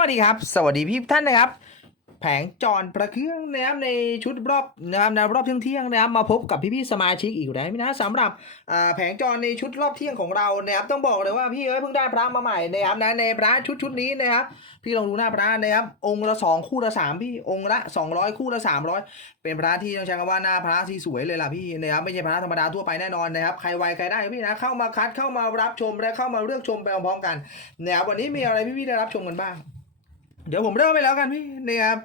วัสดีครับ สวัสดีพี่ท่านนะครับ แผงจรประเครื่องนะครับในชุดรอบนะครับในรอบเที่ยงเที่ยงๆนะครับมาพบกับพี่ๆสมาชิกอีกแล้วนะสำหรับแผงจรในชุดรอบเที่ยงของเรานะครับต้องบอกเลยว่าพี่เอ้ยเพิ่งได้พระมาใหม่นะครับนะในพระชุดชุดนี้นะครับพี่ลองดูหน้าพระนะครับ องค์ละสองคู่ละสามพี่องค์ละสองร้อยคู่ละสามร้อยเป็นพระที่ต้องใช้คำว่าหน้าพระที่สวยเลยล่ะพี่นะครับไม่ใช่พระธรรมดาทั่วไปแน่นอนนะครับใครไวใครได้พี่นะเข้ามาคัดเข้ามารับชมและเข้ามาเลือกชมไปพร้อมๆกันนะครับวันนี้มีอะไรพี่ๆได้รับชมกันบ้าง เดี๋ยวผมเริ่มไปแล้วกันพี่นะครับ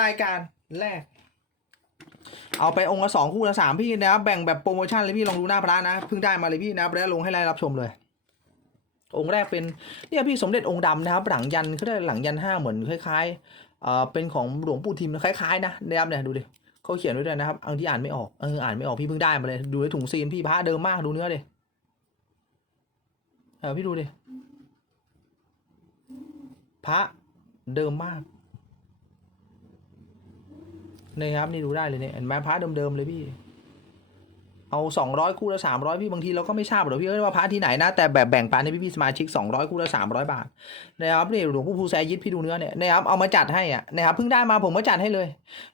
รายการแรก เอาไปองค์ละสองคู่ละสามพี่นะครับแบ่งแบบโปรโมชั่นเลยพี่ลองดูหน้าพระนะเพิ่งได้มาเลยพี่นะครับแล้วลงให้รายรับชมเลย องค์แรกเป็นเนี่ยพี่สมเด็จองค์ดำนะครับ หลังยันเขาได้หลังยันห้าเหมือนคล้ายๆเอ่อเป็นของหลวงปู่ทิมคล้ายๆนะนะครับเนี่ยดูดิเขาเขียนไว้ด้วยนะครับอันที่อ่านไม่ออกเอออ่านไม่ออกพี่เพิ่งได้มาเลยดูในถุงซีนพี่พระเดิมมากดูเนื้อดิเออพี่ดูดิพระ เดิมมากนี่ครับนี่ดูได้เลยเนี่ยเห็นไหมพระเดิมๆเลยพี่ เอาสองร้อยคู่ละสามร้อยพี่บางทีเราก็ไม่ทราบหรอกพี่ว่าพระที่ไหนนะแต่แบบแบ่งปันให้พี่พี่สมาชิกสองร้อยคู่ละสามร้อยบาทนะครับนี่หลวงปู่ภูแซยิดพี่ดูเนื้อเนี่ยนะครับเอามาจัดให้อะนะครับเพิ่งได้มาผมก็จัดให้เลย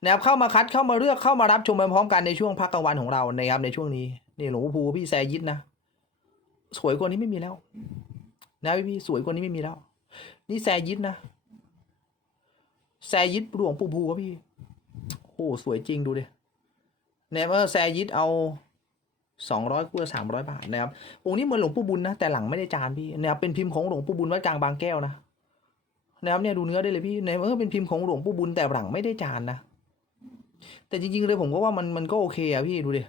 นะครับเข้ามาคัดเข้ามาเลือกเข้ามารับชมไปพร้อมกันในช่วงพักกลางวันของเรานะครับในช่วงนี้นี่หลวงปู่ภูพี่แซยิดนะสวยกว่านี้ไม่มีแล้ว นะพี่พี่สวยกว่านี้ไม่มีแล้ว นี่แซยิดนะ แซยิดหลวงปู่ภูครับพี่โอ้โหสวยจริงดูดิเนมเออร์แซยิดเอาสองร้อยคู่ละสามร้อยบาทนะครับองค์นี้เหมือนหลวงปู่บุญนะแต่หลังไม่ได้จานพี่นะครับเป็นพิมพ์ของหลวงปู่บุญวัดกลางบางแก้วนะนะครับเนี่ยดูเนื้อได้เลยพี่เนมเออเป็นพิมพ์ของหลวงปู่บุญแต่หลังไม่ได้จานนะแต่จริงๆเลยผมก็ว่ามันมันก็โอเคอะพี่ดูดิ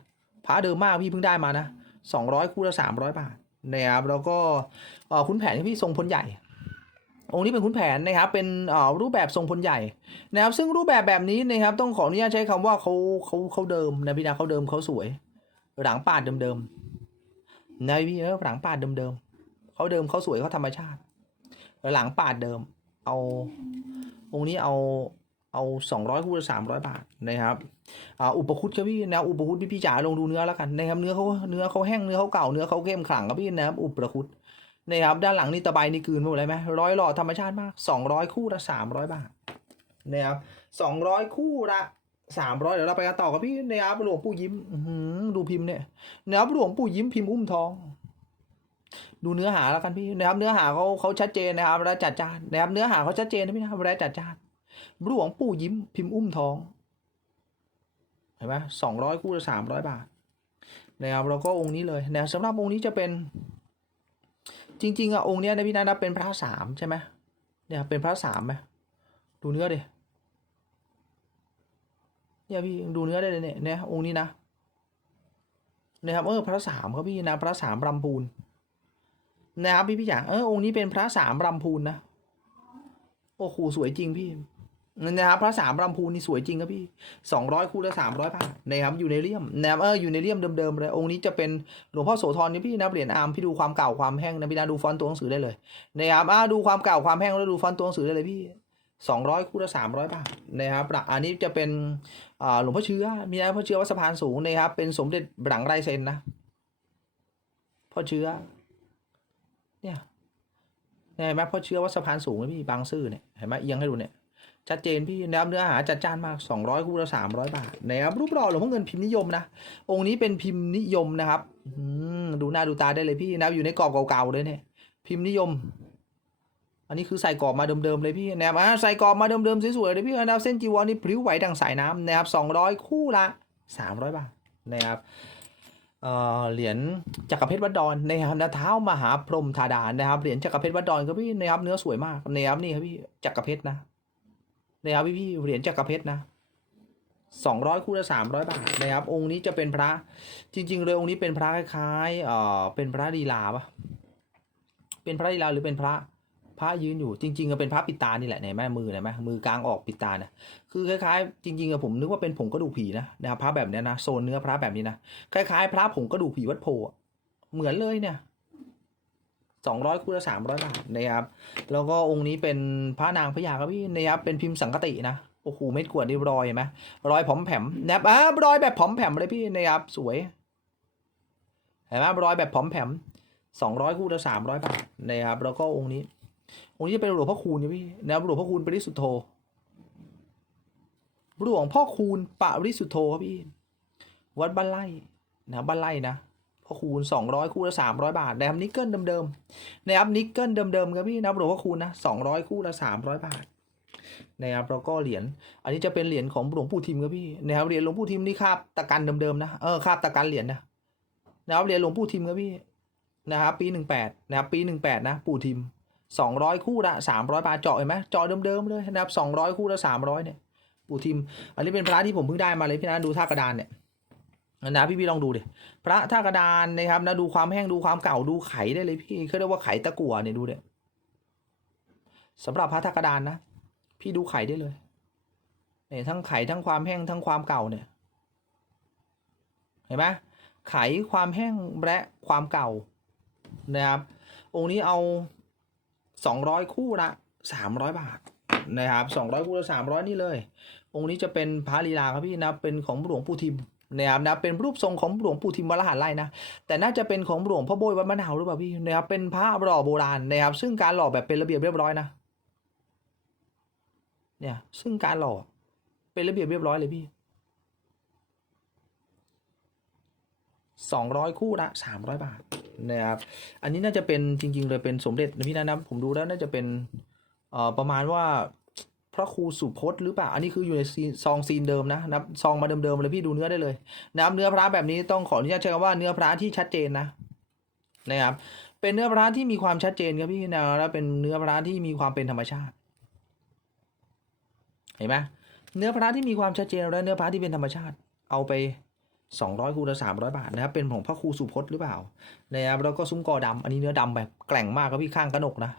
พระเดิมมากพี่เพิ่งได้มานะสองร้อยคู่ละสามร้อยบาทนะครับแล้วก็คุณแผนที่พี่ทรงพลใหญ่ องค์นี้เป็นขุนแผนนะครับ เป็นรูปแบบทรงพลใหญ่นะครับ ซึ่งรูปแบบแบบนี้นะครับ ต้องขออนุญาตใช้คำว่าเขาเขาเขาเดิมนะพี่นะเขาเดิมเขาสวย หลังปาดเดิมๆนะพี่เออหลังปาดเดิมๆเขาเดิมเขาสวยเขาธรรมชาติ หลังปาดเดิม เอาองค์นี้เอาเอาสองร้อยคูณสามร้อยบาทนะครับอุปคุตครับพี่แนวอุปคุตพี่พี่จ๋าลองดูเนื้อแล้วกันนะครับเนื้อเขาเนื้อเขาแห้งเนื้อเขาเก่าเนื้อเขาเข้มขลังครับพี่นะครับอุปคุต นะครับด้านหลังนี่ตะไบนี่กืนไปหมดเลยไหมร้อยหล่อธรรมชาติมากสองร้อยคู่ละสามร้อยบาทนะครับสองร้อยคู่ละสามร้อยเดี๋ยวเราไปกันต่อกับพี่นะครับหลวงปู่ยิ้มดูพิมพ์เนี่ยนะครับหลวงปู่ยิ้มพิมพ์อุ้มทอง ดูเนื้อหาแล้วกันพี่นะครับเนื้อหาเขาเขาชัดเจนนะครับและจัดจ้านนะครับเนื้อหาเขาชัดเจนนะพี่นะครับและจัดจ้านหลวงปู่ยิ้มพิมพ์อุ้มทองเห็นไหมสองร้อยคู่ละสามร้อยบาทนะครับแล้วก็องค์นี้เลยนะสำหรับองค์นี้จะเป็น จริง ๆอะองค์เนี้ยนะพี่นะนับเป็นพระสามใช่ไหมเนี่ยเป็นพระสามไหมดูเนื้อดิเนี่ยพี่ดูเนื้อได้เลยเนี่ยเนี่ยองค์นี้นะนะครับเออพระสามครับพี่นะพระสามรำพูนนะครับพี่พี่จ๋าเออองค์นี้เป็นพระสามรำพูนนะโอ้โหสวยจริงพี่ นะครับพระสามรำพูนี่สวยจริงครับพี่สองร้อยคู่ละสามร้อยบาทนะครับอยู่ในเลี่ยมนะครับเอออยู่ในเลี่ยมเดิมๆเลยองค์นี้จะเป็นหลวงพ่อโสธรนี่พี่นะเหรียญอาร์มพี่ดูความเก่าความแห้งนะพี่นะดูฟอนต์ตัวหนังสือได้เลยนะครับอ่าดูความเก่าความแห้งแล้วดูฟอนต์ตัวหนังสือได้เลยพี่สองร้อยคู่ละสามร้อยบาทนะครับอันนี้จะเป็นอ่าหลวงพ่อเชื้อมีนะพ่อเชื้อวัดสะพานสูงนะครับเป็นสมเด็จหลังไรเซนนะพ่อเชื้อเนี่ยเห็นไหมพ่อเชื้อวัดสะพานสูงนะพี่บางซื่อเนี่ยเห็นไหมเอียงให้ดูเนี่ย ชัดเจนพี่นะครับเนื้อหาจัดจ้านมาก 200 คู่ละ 300 บาทนะครับรูปหล่อหลวงพ่อเงินพิมพ์นิยมนะ องค์นี้เป็นพิมพ์นิยมนะครับอืมดูหน้าดูตาได้เลยพี่นะอยู่ในกรอบเก่าๆเลยเนี่ยพิมพ์นิยม อันนี้คือใส่กรอบมาเดิมๆเลยพี่นะครับอ่าใส่กรอบมาเดิมๆสวยๆเลยพี่นะครับเส้นจีวรนี่พลิ้วไหวดังสายน้ำนะครับสองร้อยคู่ละสามร้อยบาทนะครับเอ่อเหรียญจักรเพชรวัดดอนนะครับนะเท้ามหาพรหมธาดานะครับเหรียญจักรเพชรวัดดอนครับพี่นะครับเนื้อสวยมากนะครับนี่ครับพี่จักรเพชรนะ นะครับพี่พี่เหรียญจักรเพชรนะสองร้อยคู่ละสามร้อยบาทนะครับ องค์นี้จะเป็นพระจริง ๆ เลยองค์นี้เป็นพระคล้ายๆเอ่อเป็นพระดีลาปะเป็นพระดีลาหรือเป็นพระพระยืนอยู่จริงๆก็เป็นพระปิดตานี่แหละเนี่ยแม่มือนี่ยแม่มือกลางออกปิดตาเนี่ยคือคล้ายๆ จริงๆอะผมนึกว่าเป็นผงกระดูกผีนะนะครับพระแบบเนี้ยนะโซนเนื้อพระแบบนี้นะคล้ายๆ พระผงกระดูกผีวัดโพเหมือนเลยเนี่ย สองร้อยคูณละสามร้อยบาทนะครับ แล้วก็องค์นี้เป็นพระนางพญาครับพี่นะครับเป็นพิมพ์สังกตินะโอ้โหเม็ดกวดนี่รอยเห็นไหมรอยผอมแผมนะครับอ่ารอยแบบผอมแผมเลยพี่นะครับสวยเห็นไหมรอยแบบผอมแผมสองร้อยคู่ละสามร้อยบาทนะครับแล้วก็องค์นี้ องค์นี้จะเป็นหลวงพ่อคูณนะพี่นะครับหลวงพ่อคูณปริสุทธโธหลวงพ่อคูณปริสุทธโธครับพี่ วัดบ้านไร่นะบ้านไร่นะ พอคูณสองร้อยคู่ละสามร้อยบาทนะครับนิกเกิลเดิมๆนะครับนิกเกิลเดิมๆครับพี่นะครับหลวงพ่อคูณนะสองร้อยคู่ละสามร้อยบาทนะครับแล้วก็เหรียญอันนี้จะเป็นเหรียญของหลวงปู่ทิมครับพี่นะครับเหรียญหลวงปู่ทิมนี่คาบตะกันเดิมๆนะเออคาบตะกันเหรียญนะนะครับเหรียญหลวงปู่ทิมครับพี่นะครับปีหนึ่งแปดนะครับปีหนึ่งแปดนะ ปู่ทิมสองร้อยคู่ละสามร้อยบาทเจาะเห็นไหมเจาะเดิมๆเลยนะครับสองร้อยคู่ละสามร้อยเนี่ยปู่ทิม อันนี้เป็นพระที่ผมเพิ่งได้มาเลยพี่นะดูท่ากระดานเนี่ย นะพี่พี่ลองดูดิพระท่ากระดานนะครับนะดูความแห้งดูความเก่าดูไขได้เลยพี่เขาเรียกว่าไขตะกั่วเนี่ยดูเนี่ยสำหรับพระท่ากระดานนะพี่ดูไขได้เลยเนี่ยทั้งไขทั้งความแห้งทั้งความเก่าเนี่ยเห็นไหมไขความแห้งและความเก่านะครับองค์นี้เอาสองร้อยคู่ละสามร้อยบาทนะครับสองร้อยคู่ละสามร้อยนี่เลย องค์นี้จะเป็นพระลีลาครับพี่นะเป็นของหลวงปู่ทิม นะครับนะเป็นรูปทรงของหลวงปู่ทิมวัลหันไร่นะแต่น่าจะเป็นของหลวงพ่อโบยวัดมะนาวหรือเปล่าพี่นะครับเป็นพระหล่อโบราณนะครับซึ่งการหล่อแบบเป็นระเบียบเรียบร้อยนะเนี่ยซึ่งการหล่อเป็นระเบียบเรียบร้อยเลยพี่สองร้อยคู่ละสามร้อยบาทนะครับอันนี้น่าจะเป็นจริง ๆ เลยเป็นสมเด็จนะพี่นะนะผมดูแล้วน่าจะเป็นเอ่อประมาณว่า พระครูสุพจน์หรือเปล่า อันนี้คืออยู่ในซีซองซีนเดิมนะนับซองมาเดิมๆเลยพี่ดูเนื้อได้เลยนะครับเนื้อพระแบบนี้ต้องขออนุญาตใช้คำว่าเนื้อพระที่ชัดเจนนะนะครับ เป็นเนื้อพระที่มีความชัดเจนครับพี่นะแล้วเป็นเนื้อพระที่มีความเป็นธรรมชาติ เห็นไหมเนื้อพระที่มีความชัดเจนและเนื้อพระที่เป็นธรรมชาติ เอาไปสองร้อยคูณละสามร้อยบาทนะครับเป็นของพระครูสุพจน์หรือเปล่านะครับแล้วก็ซุ้มกอดำอันนี้เนื้อดำแบบแกร่งมากครับพี่ข้างกระหนกนะ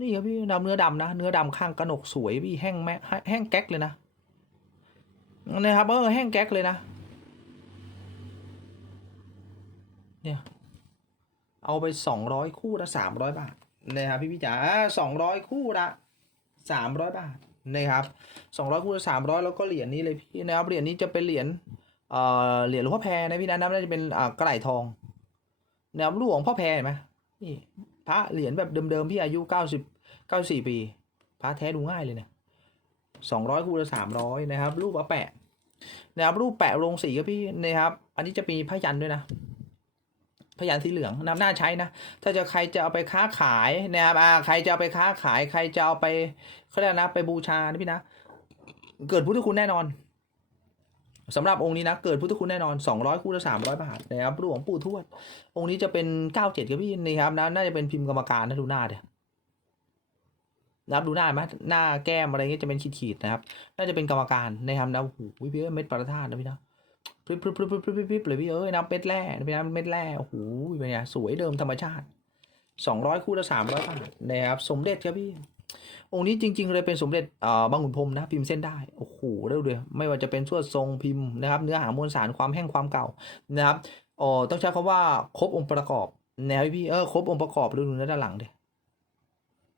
นี่ครับพี่ดำเนื้อดำนะ เนื้อดำข้างกระหนกสวยพี่แห้งแม่แห้งแก๊กเลยนะนะครับเออแห้งแก๊กเลยนะ เนี่ย เอาไปสองร้อยคู่ละสามร้อยบาทนะครับพี่พี่จ๋าสองร้อยคู่ละสามร้อยบาทนะครับสองร้อยคู่ละสามร้อยแล้วก็เหรียญนี้เลยพี่นะครับเหรียญนี้จะเป็นเหรียญเอ่อเหรียญหลวงพ่อแพรนะพี่นะน่าจะเป็นอ่ากระไหล่ทองนะครับหลวงพ่อแพรเห็นไหมนี่ พระเหรียญแบบเดิมๆพี่อายุเก้าสิบเก้าสี่ปี พระแท้ดูง่ายเลยเนี่ยสองร้อยคูณละสามร้อยนะครับ รูปอาแปะนะครับรูปแปะลงสีครับพี่นะครับ อันนี้จะมีพยันด้วยนะพยันสีเหลืองนำหน้าใช้นะ ถ้าจะใครจะเอาไปค้าขายนะครับอ่าใครจะเอาไปค้าขาย ใครจะเอาไปเขาเรียกนะ ไปบูชานะพี่นะ เกิดพุทธคุณแน่นอน สำหรับองค์นี้นะเกิดพุทธคุณแน่นอน 200 คู่ละ300 บาทนะครับหลวงปู่ทวด องค์นี้จะเป็น 97ครับพี่นี่ครับนะน่าจะเป็นพิมพ์กรรมการนะดูหน้าเดี๋ยนะครับดูหน้าไหมหน้าแก้มอะไรเงี้ยจะเป็นขีดๆนะครับ น่าจะเป็นกรรมการนะครับนะโอ้โหพี่เอ้ยเม็ดปราธาตุนะพี่นะพริบพริบพริบพริบพริบพริบเลยพี่เอ้ยนับเม็ดแร่นะพี่นะเม็ดแร่โอ้โหเป็นไงสวยเดิมธรรมชาติ 200 คู่ละ300บาทนะครับสมเด็จครับพี่ องค์นี้จริง ๆ เลยเป็นสมเด็จบางขุนพรมนะ พิมพ์เส้นได้ โอ้โหเร็วเลยไม่ว่าจะเป็นสวดทรงพิมพ์นะครับ เนื้อหามวลสารความแห้งความเก่านะครับอ๋อต้องใช้คำว่าครบองค์ประกอบแนวพี่เออครบองค์ประกอบดูเนื้อด้านหลังดิ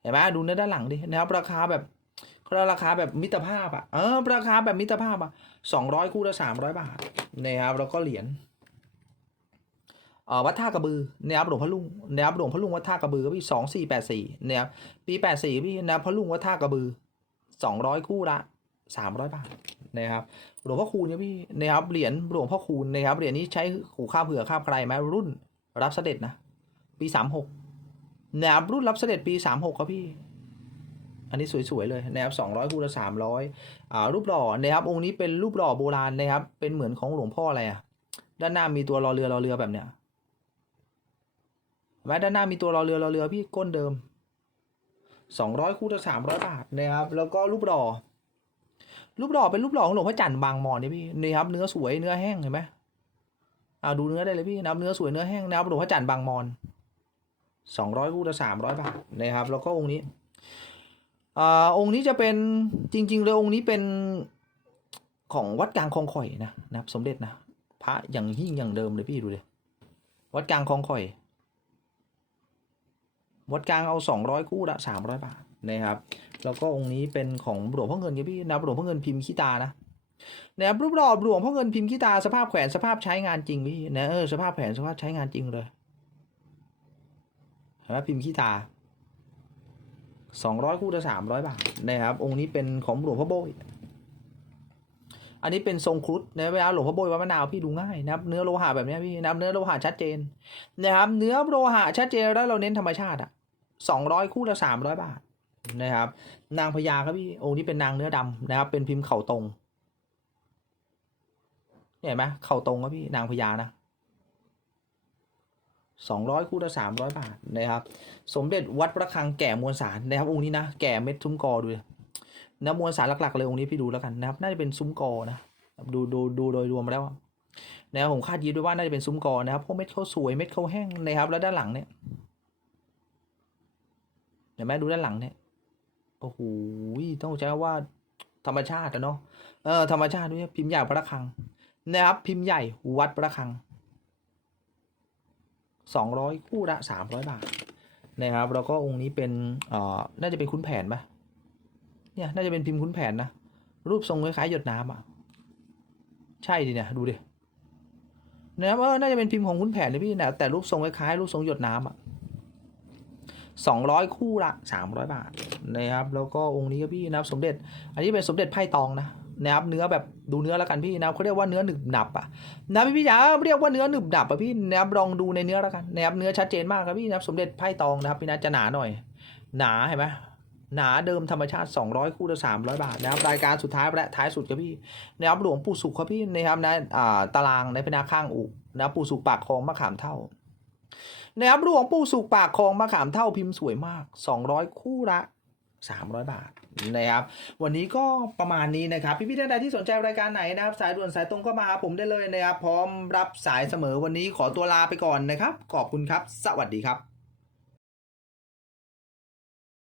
เห็นไหมดูเนื้อด้านหลังดินะครับราคาแบบเขาราคาแบบมิตรภาพอะเออราคาแบบมิตรภาพอะสองร้อยคู่ละสามร้อยบาทนะครับแล้วก็เหรียญ วัดท่ากระบือนะครับหลวงพ่อลุงนะครับหลวงพ่อลุงวัดท่ากระบือพี่สองสี่แปดสี่นะครับปีแปดสี่พี่นะพระลุงวัดท่ากระบือสองร้อยคู่ละสามร้อยบาทนะครับหลวงพ่อคูณเนี่ยพี่นะครับเหรียญหลวงพ่อคูณนะครับเหรียญนี้ใช้ขู่ข้าเผื่อข้าใครไหมรุ่นรับเสด็จนะปีสามหกนะครับรุ่นรับเสด็จปีสามหกครับพี่ อันนี้สวยๆเลยนะครับสองร้อยคู่ละสามร้อยอ่ารูปหล่อนะครับองค์นี้เป็นรูปหล่อโบราณนะครับเป็นเหมือนของหลวงพ่ออะไรอะด้านหน้ามีตัวรอเรือรอเรือแบบเนี้ย เห็นไหมด้านหน้ามีตัวรอเรือรอเรือพี่ก้นเดิมสองร้อยคู่ละสามร้อยบาทนะครับ แล้วก็รูปหล่อรูปหล่อเป็นรูปหล่อของหลวงพ่อจันทร์บางมอนนี่พี่นี่ครับเนื้อสวยเนื้อแห้งเห็นไหมอ่าดูเนื้อได้เลยพี่นะครับเนื้อสวยเนื้อแห้งนะครับหลวงพ่อจันทร์บางมอนสองร้อยคู่ละสามร้อยบาทนะครับ แล้วก็องค์นี้อ่าองค์นี้จะเป็นจริงๆเลยองค์นี้เป็นของวัดกลางคลองข่อยนะนะครับ สมเด็จนะพระอย่างหิ่งอย่างเดิมเลยพี่ดูเลยวัดกลางคลองข่อย วัดกลางเอาสองร้อยคู่ละสามร้อยบาทนะครับ แล้วก็องค์นี้เป็นของหลวงพ่อเงินครับพี่นะหลวงพ่อเงินพิมพ์ขี้ตานะนะครับรูปหล่อหลวงพ่อเงินพิมพ์ขี้ตาสภาพแขวนสภาพใช้งานจริงพี่นะเออสภาพแขวนสภาพใช้งานจริงเลยเห็นไหมพิมพ์ขี้ตาสองร้อยคู่ละสามร้อยบาทนะครับ องค์นี้เป็นของหลวงพ่อโบยอันนี้เป็นทรงครุฑนะเวลาหลวงพ่อโบยวัดมะนาวพี่ดูง่ายนะครับเนื้อโลหะแบบเนี้ยพี่นับเนื้อโลหะชัดเจนนะครับเนื้อโลหะชัดเจนแล้วเราเน้นธรรมชาติอะ สองร้อยคู่ละสามร้อยบาทนะครับ นางพญาครับพี่องค์นี้เป็นนางเนื้อดำนะครับ เป็นพิมพ์เข่าตรงเนี่เห็นไหมเข่าตรงครับพี่นางพญานะสองร้อยคู่ละสามร้อยบาทนะครับ สมเด็จวัดประคังแก่มวลสารนะครับองค์นี้นะแก่เม็ดซุ้มกอดูเลยนะมวลสารหลักๆเลยองค์นี้พี่ดูแล้วกันนะครับ น่าจะเป็นซุ้มกอนะดูดูดูโดยรวมแล้วนะครับผมคาดยิดด้วยว่าน่าจะเป็นซุ้มกอนะครับเพราะเม็ดเขาสวยเม็ดเขาแห้งนะครับแล้วด้านหลังเนี่ย ห็นไหมดูด้านหลังเนี่ยโอ้โหต้องใช้ว่าธรรมชาติเนาะเออธรรมชาติด้วยพิมพ์ใหญ่พระคังนะครับ พิมพ์ใหญ่วัดพระคังสองร้อยคู่ละสามร้อยบาทนะครับแล้วก็องค์นี้เป็นเอ่อน่าจะเป็นคุ้นแผนปะเนี่ยน่าจะเป็นพิมพ์คุ้นแผนนะรูปทรงคล้ายๆหยดน้ำอะใช่ดิเนี่ยดูดินะครับเออน่าจะเป็นพิมพ์ของคุ้นแผนเลยพี่นะแต่รูปทรงคล้ายๆรูปทรงหยดน้ำอะ สองร้อยคู่ละสามร้อยบาทนะครับแล้วก็องค์นี้ก็พี่นะครับสมเด็จ อันนี้เป็นสมเด็จไพ่ตองนะนะครับเนื้อแบบดูเนื้อแล้วกันพี่นะครับเขาเรียกว่าเนื้อหนึบหนับอะนะพี่พี่จ๋าเรียกว่าเนื้อหนึบหนับอะพี่นะครับลองดูในเนื้อแล้วกันนะครับเนื้อชัดเจนมากครับพี่นะครับสมเด็จไพ่ตองนะครับพี่นัทจะหนาหน่อย หนาเห็นไหมหนาเดิมธรรมชาติ 200 คู่ละ300 บาทนะครับรายการสุดท้ายและท้ายสุดครับพี่นะครับหลวงปู่สุขครับพี่นะครับนะอ่าตารางในพนาข้างอุนะปู่สุขปากคลองมะขามเท่า นะครับหลวงปู่สุกปากคลองมะขามเท่าพิมพ์สวยมาก 200 คู่ละ300 บาทนะครับ วันนี้ก็ประมาณนี้นะครับ พี่พี่ท่านใดที่สนใจรายการไหนนะครับ สายด่วนสายตรงก็มาหาผมได้เลยนะครับ พร้อมรับสายเสมอวันนี้ขอตัวลาไปก่อนนะครับ ขอบคุณครับ สวัสดีครับ